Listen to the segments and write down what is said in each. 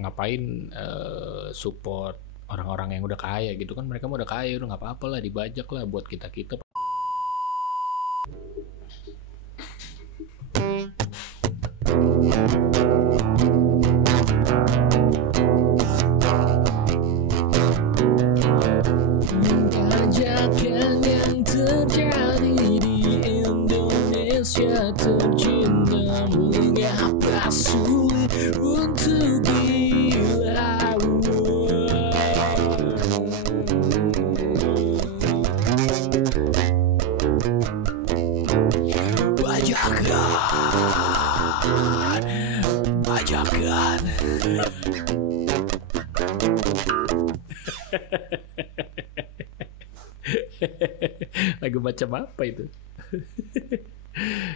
ngapain support orang-orang yang udah kaya gitu kan, mereka mah udah kaya, udah nggak apa-apa lah dibajak lah buat kita-kita. Pajakan yang terjadi di Indonesia tercinta, mengapa sulit untuk dilawan? Pajakan. Lagu macam apa itu?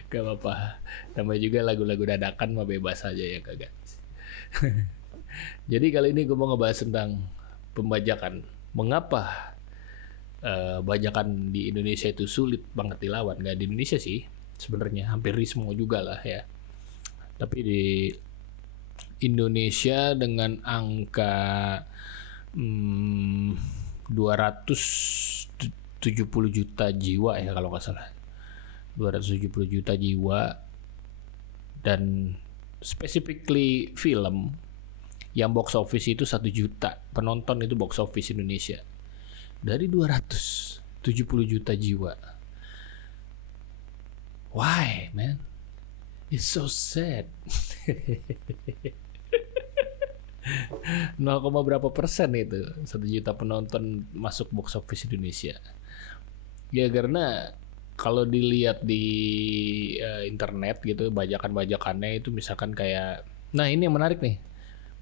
Gak apa-apa, namanya juga lagu-lagu dadakan mah bebas aja ya kagak. Jadi kali ini gue mau ngebahas tentang pembajakan. Mengapa bajakan di Indonesia itu sulit banget dilawan? Gak di Indonesia sih, sebenarnya hampir di semua juga lah ya. Tapi di Indonesia dengan angka 270 juta jiwa ya kalau nggak salah, 270 juta jiwa, dan specifically film yang box office itu 1 juta penonton, itu box office Indonesia dari 270 juta jiwa. Why man, it's so sad. 0, berapa persen itu 1 juta penonton masuk box office Indonesia. Ya karena kalau dilihat di internet gitu, bajakan-bajakannya itu misalkan kayak, nah ini yang menarik nih,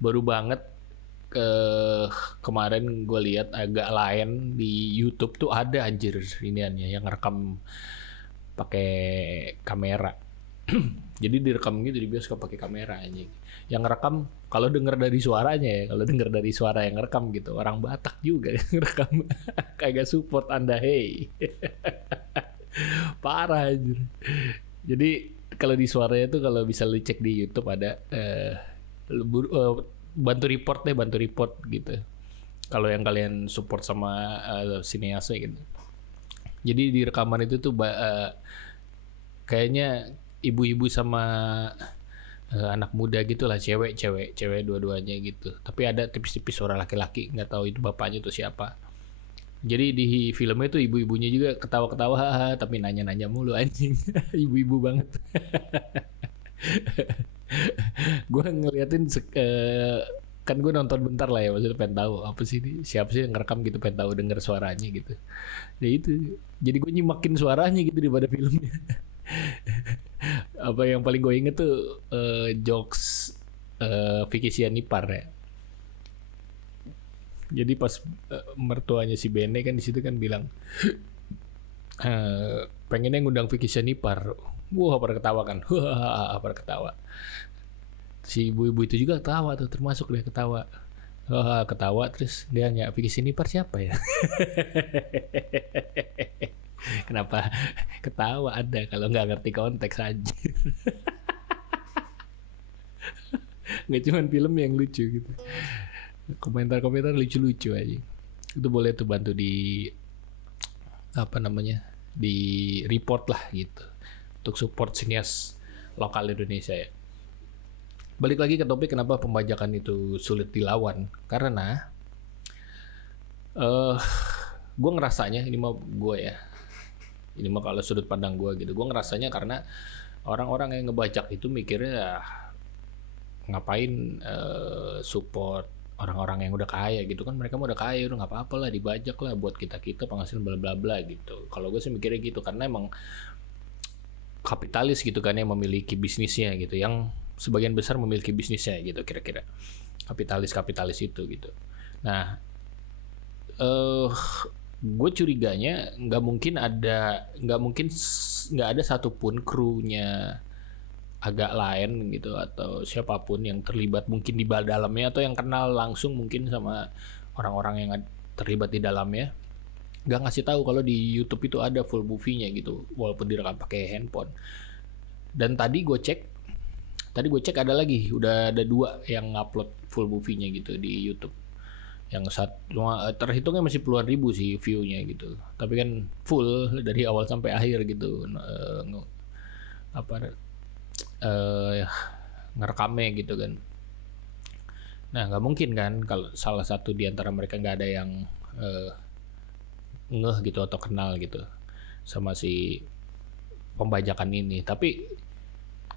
baru banget kemarin gue lihat agak lain di YouTube tuh ada anjir iniannya yang rekam pakai kamera. Jadi direkam gitu di bioskop pakai kamera anjing. Yang rekam, kalau denger dari suaranya ya, kalau denger dari suara yang rekam gitu, orang Batak juga yang rekam. Kagak support Anda, hey. Parah anjir. Jadi kalau di suaranya tuh, kalau bisa lu cek di YouTube ada bantu report gitu. Kalau yang kalian support sama sineasnya gitu. Jadi di rekaman itu tuh kayaknya ibu-ibu sama anak muda gitulah, cewek dua-duanya gitu. Tapi ada tipis-tipis suara laki-laki, nggak tahu itu bapaknya tuh siapa. Jadi di filmnya tuh ibu-ibunya juga ketawa-ketawa, tapi nanya-nanya mulu anjing. Ibu-ibu banget. Gue ngeliatin kan gue nonton bentar lah ya, maksudnya pengen tahu apa sih ini, siapa sih yang ngerekam gitu, pengen tahu denger suaranya gitu. Ya itu, jadi gue nyimakin suaranya gitu daripada filmnya. Apa yang paling gue inget tuh jokes Vicky Sianipar ya. Jadi pas mertuanya si Bene kan di situ kan bilang pengennya ngundang Vicky Sianipar. Wah, pada ketawa kan. Wah, pada ketawa. Si ibu-ibu itu juga ketawa tuh, termasuk dia ketawa. Wah, ketawa terus dia nanya, Vicky Sianipar siapa ya? Kenapa ketawa ada kalau nggak ngerti konteks aja. Nggak cuma film yang lucu gitu, komentar-komentar lucu-lucu aja. Itu boleh tuh bantu di apa namanya, di report lah gitu, untuk support sinias lokal Indonesia ya. Balik lagi ke topik, kenapa pembajakan itu sulit dilawan? Karena gue ngerasanya, ini mah gue ya, ini mah kalau sudut pandang gue gitu, gue ngerasanya karena orang-orang yang ngebajak itu mikirnya ngapain support orang-orang yang udah kaya gitu kan, mereka mah udah kaya, udah nggak apa-apa lah dibajak lah buat kita penghasilan bla bla bla gitu. Kalau gue sih mikirnya gitu, karena emang kapitalis gitu kan yang memiliki bisnisnya gitu, yang sebagian besar memiliki bisnisnya gitu, kira-kira kapitalis itu gitu. Nah gue curiganya nggak ada satupun krunya agak lain gitu, atau siapapun yang terlibat mungkin di dalamnya, atau yang kenal langsung mungkin sama orang-orang yang terlibat di dalamnya, nggak ngasih tahu kalau di YouTube itu ada full movie-nya gitu, walaupun direkam pakai handphone. Dan tadi gue cek, Tadi gue cek ada lagi, udah ada 2 yang upload full movie-nya gitu di YouTube. Yang cuma terhitungnya masih puluhan ribu sih view-nya gitu. Tapi kan full dari awal sampai akhir gitu. Ngerekamnya gitu kan. Nah nggak mungkin kan kalau salah satu di antara mereka nggak ada yang ngeh gitu atau kenal gitu sama si pembajakan ini. Tapi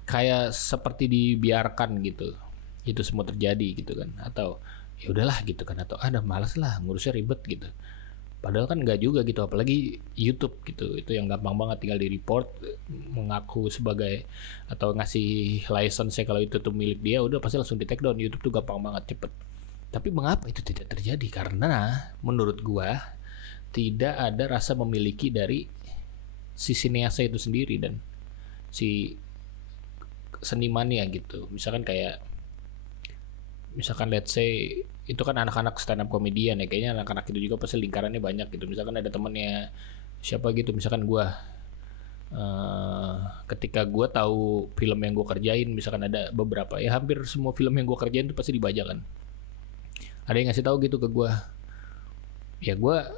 kayak seperti dibiarkan gitu itu semua terjadi gitu kan, atau ya udahlah gitu kan, atau ada malas lah ngurusnya ribet gitu. Padahal kan nggak juga gitu, apalagi YouTube gitu, itu yang gampang banget, tinggal di report, mengaku sebagai atau ngasih license kalau itu tuh milik dia, udah pasti langsung di take down. YouTube tuh gampang banget, cepet. Tapi mengapa itu tidak terjadi? Karena menurut gua tidak ada rasa memiliki dari si sineasnya itu sendiri dan si senimannya gitu. Misalkan let's say itu kan anak-anak stand up comedian ya, kayaknya anak-anak itu juga pasti lingkarannya banyak gitu. Misalkan ada temennya siapa gitu, misalkan gua ketika gua tahu film yang gua kerjain, misalkan ada beberapa, ya hampir semua film yang gua kerjain itu pasti dibajakan. Ada yang ngasih tahu gitu ke gua, ya gua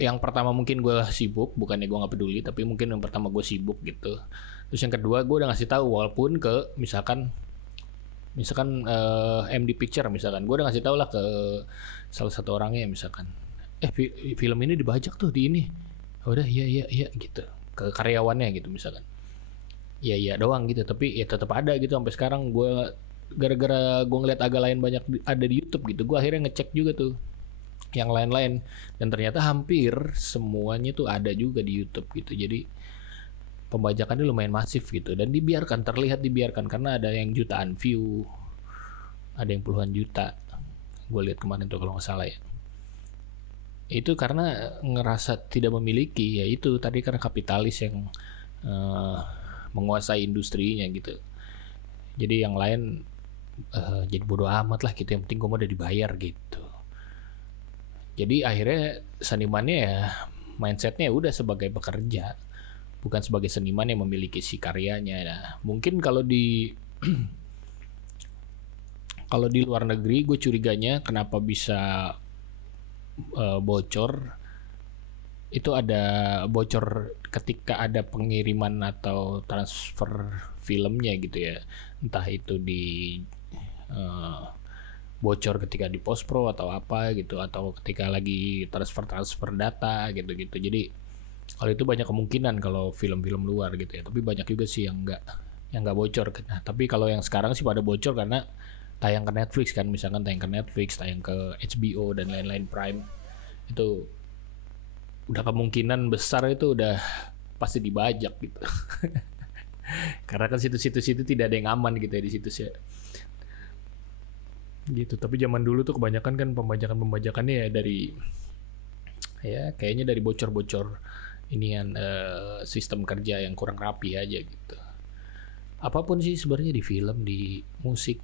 yang pertama mungkin gue sibuk, bukannya gue nggak peduli, tapi mungkin yang pertama gue sibuk gitu. Terus yang kedua gue udah ngasih tahu, walaupun ke misalkan MD Picture misalkan, gue udah ngasih tahu lah ke salah satu orangnya misalkan, film ini dibajak tuh di ini. Udah iya gitu ke karyawannya gitu misalkan. Iya doang gitu, tapi ya tetap ada gitu sampai sekarang. Gue gara-gara gue ngeliat agak lain banyak ada di YouTube gitu, gue akhirnya ngecek juga tuh yang lain-lain, dan ternyata hampir semuanya tuh ada juga di YouTube gitu. Jadi pembajakannya lumayan masif gitu, dan terlihat dibiarkan karena ada yang jutaan view, ada yang puluhan juta. Gue lihat kemarin tuh kalau nggak salah ya. Itu karena ngerasa tidak memiliki, ya itu tadi karena kapitalis yang menguasai industrinya gitu. Jadi yang lain jadi bodo amat lah gitu, yang penting gue mau udah dibayar gitu. Jadi akhirnya senimannya ya mindsetnya udah sebagai pekerja, bukan sebagai seniman yang memiliki si karyanya. Nah, mungkin kalau di luar negeri gue curiganya kenapa bisa bocor, itu ada bocor ketika ada pengiriman atau transfer filmnya gitu ya, entah itu di bocor ketika di post pro atau apa gitu, atau ketika lagi transfer data gitu. Jadi kalau itu banyak kemungkinan kalau film-film luar gitu ya, tapi banyak juga sih yang nggak bocor. Nah, tapi kalau yang sekarang sih pada bocor karena tayang ke Netflix kan, misalkan tayang ke Netflix, tayang ke HBO dan lain-lain Prime, itu udah kemungkinan besar itu udah pasti dibajak gitu. Karena kan situs-situs itu tidak ada yang aman gitu ya di situs ya. Gitu. Tapi zaman dulu tuh kebanyakan kan pembajakannya ya dari, ya kayaknya dari bocor-bocor inian sistem kerja yang kurang rapi aja gitu. Apapun sih sebenarnya di film, di musik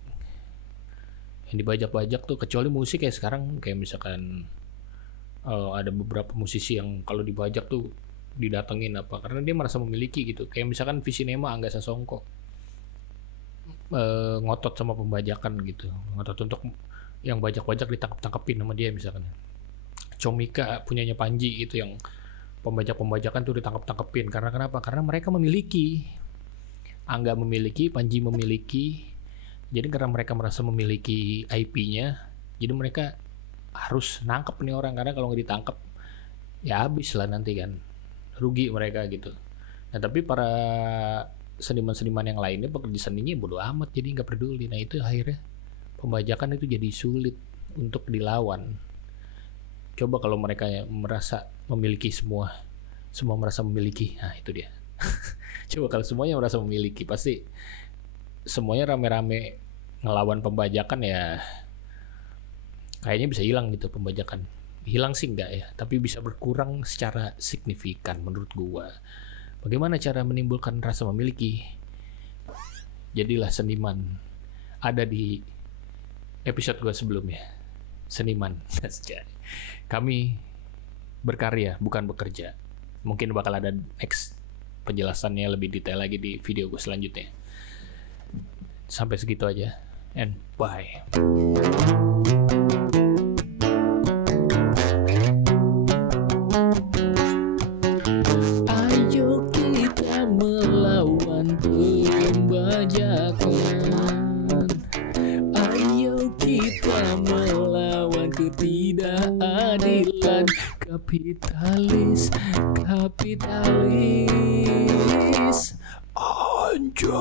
yang dibajak-bajak tuh, kecuali musik ya sekarang kayak misalkan ada beberapa musisi yang kalau dibajak tuh didatengin apa karena dia merasa memiliki gitu. Kayak misalkan Visinema Angga Sasongko ngotot sama pembajakan gitu, ngotot untuk yang bajak-bajak ditangkap-tangkepin sama dia. Misalkan Comika punyanya Panji itu yang pembajakan tuh ditangkap-tangkepin karena kenapa? Karena mereka memiliki, Angga memiliki, Panji memiliki. Jadi karena mereka merasa memiliki IP-nya, jadi mereka harus nangkep nih orang, karena kalau nggak ditangkap ya habis lah nanti kan, rugi mereka gitu. Nah tapi para seniman-seniman yang lainnya, pekerja seninya bodo amat, jadi nggak peduli. Nah itu akhirnya pembajakan itu jadi sulit untuk dilawan. Coba kalau mereka merasa memiliki semua merasa memiliki, nah itu dia. Coba kalau semuanya merasa memiliki, pasti semuanya rame-rame ngelawan pembajakan ya, kayaknya bisa hilang gitu pembajakan. Hilang sih enggak ya, tapi bisa berkurang secara signifikan menurut gua. Bagaimana cara menimbulkan rasa memiliki? Jadilah seniman. Ada di episode gue sebelumnya. Seniman. Kami berkarya, bukan bekerja. Mungkin bakal ada next penjelasannya lebih detail lagi di video gue selanjutnya. Sampai segitu aja, and bye. Ayo kita melawan pembajakan. Ayo kita melawan ketidakadilan kapitalis. Anjay.